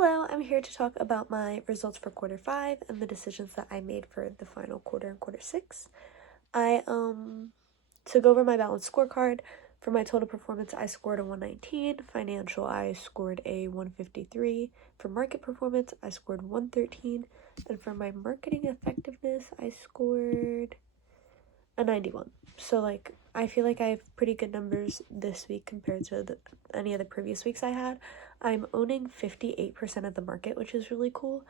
Hello, I'm here to talk about my results for quarter 5 and the decisions that I made for the final quarter and quarter 6. I to go over my balanced scorecard, for my total performance I scored a 119, financial I scored a 153, for market performance I scored 113, and for my marketing effectiveness I scored a 91. So I feel like I have pretty good numbers this week compared to any of the previous weeks I had. I'm owning 58% of the market, which is really cool.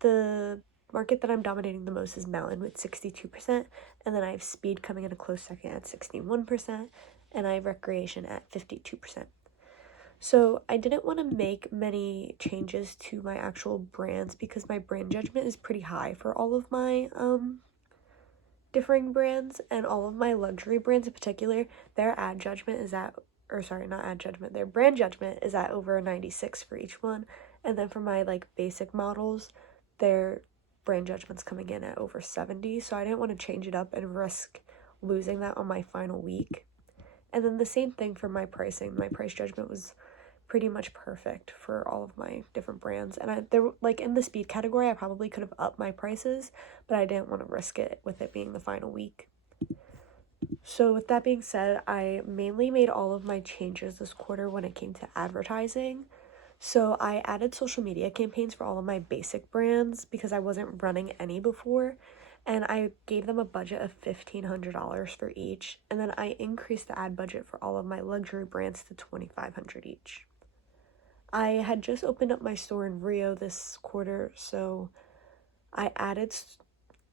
The market that I'm dominating the most is Mountain with 62%, and then I have Speed coming in a close second at 61%, and I have Recreation at 52%. So I didn't want to make many changes to my actual brands because my brand judgment is pretty high for all of my differing brands, and all of my luxury brands in particular, their ad judgment is at, or sorry, not ad judgment, their brand judgment is at over a 96 for each one. And then for my basic models, their brand judgment's coming in at over 70. So I didn't want to change it up and risk losing that on my final week. And then the same thing for my pricing. My price judgment was pretty much perfect for all of my different brands, and there in the Speed category I probably could have upped my prices, but I didn't want to risk it with it being the final week. So with that being said, I mainly made all of my changes this quarter when it came to advertising. So I added social media campaigns for all of my basic brands because I wasn't running any before, and I gave them a budget of $1,500 for each, and then I increased the ad budget for all of my luxury brands to $2,500 each. I had just opened up my store in Rio this quarter, so I added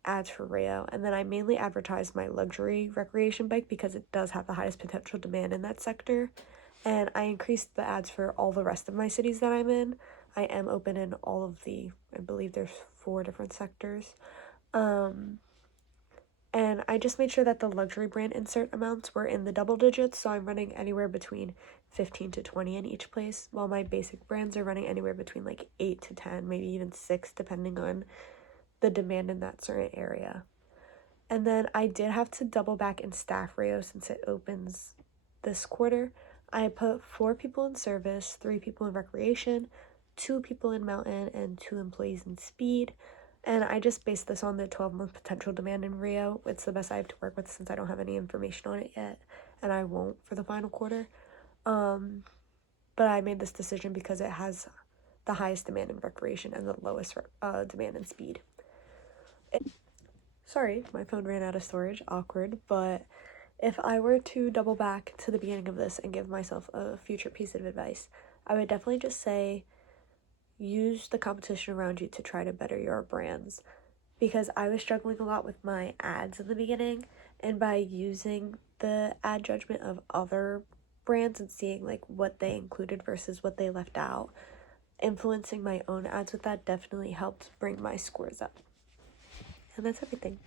ads for Rio, and then I mainly advertised my luxury recreation bike because it does have the highest potential demand in that sector, and I increased the ads for all the rest of my cities that I'm in. I am open in all of I believe there's 4 different sectors. And I just made sure that the luxury brand insert amounts were in the double digits, so I'm running anywhere between 15 to 20 in each place, while my basic brands are running anywhere between 8 to 10, maybe even 6, depending on the demand in that certain area. And then I did have to double back in staff Rio since it opens this quarter. I put 4 people in service, 3 people in recreation, 2 people in mountain, and 2 employees in speed. And I just based this on the 12-month potential demand in Rio. It's the best I have to work with since I don't have any information on it yet, and I won't for the final quarter. But I made this decision because it has the highest demand in recreation and the lowest demand in speed. Sorry, my phone ran out of storage. Awkward. But if I were to double back to the beginning of this and give myself a future piece of advice, I would definitely just say use the competition around you to try to better your brands, because I was struggling a lot with my ads in the beginning, and by using the ad judgment of other brands and seeing what they included versus what they left out, influencing my own ads with that definitely helped bring my scores up. And that's everything.